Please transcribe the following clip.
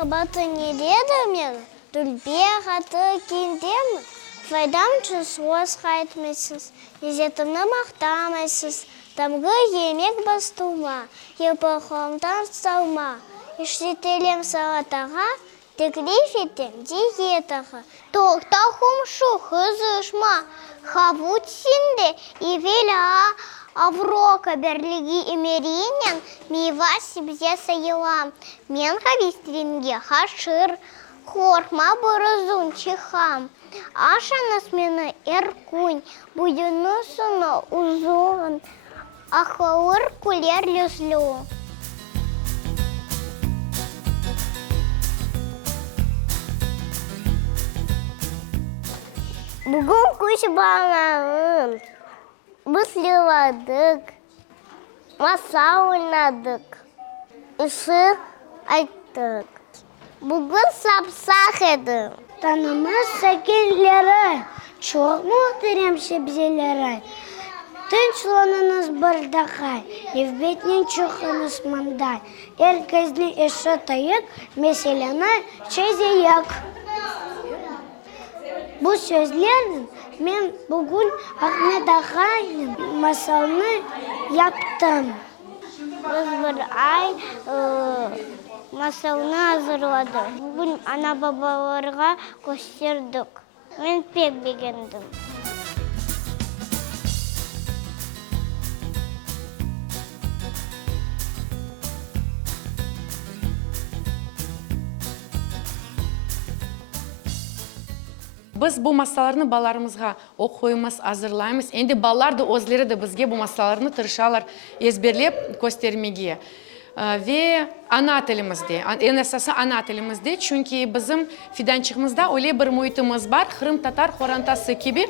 мархабаты не редамер, дульбе хаты киндем, файдам чусуаз хайтмесіз, езетімні мақтамайсыз, тамғы емек бастума, епахомдан саума, іштетелем сағатаға, теклиф етем диетаға. Тоқта хумшу хызышма, хавут синде, ивеля Аврока берлиги имеринен, мива сибзе сайылам, мен хавистринге хашыр, хорма борозун чихам. Ашанас мені эркунь, буйыны сыны узун, ахауыр кулер люслю. Бүгін күш балағын, бұслыладық, маса ойнадық, ұшық айттық. Бүгін сапсақ едім. Танымыз сәкенлері, çok muhterem sebzeleri. Тынчланыңыз бардақай, евбетнен чоқыңыз мандай. Әркізні іші тайық, мәселені чезейік. Бұл сөзлерін мен бүгін Ахмет ағайның масалını яптым. Біз бір ай масалını hazırladık. Бүгін ана бабаларға көстердік. Мен пек бегендім. Biz bu masallarını ballarımızға оқоймыз, hazırlayımız. Енді баллар да өзлері de бізге bu masallarını тырышалар ezberlеп көстермеге. Ve ana tilimizde, en esası ana tilimizde. Çünkü bizim fidançığımızda öyle bir muhitimiz var. Kırım Tatar Хорантасы gibi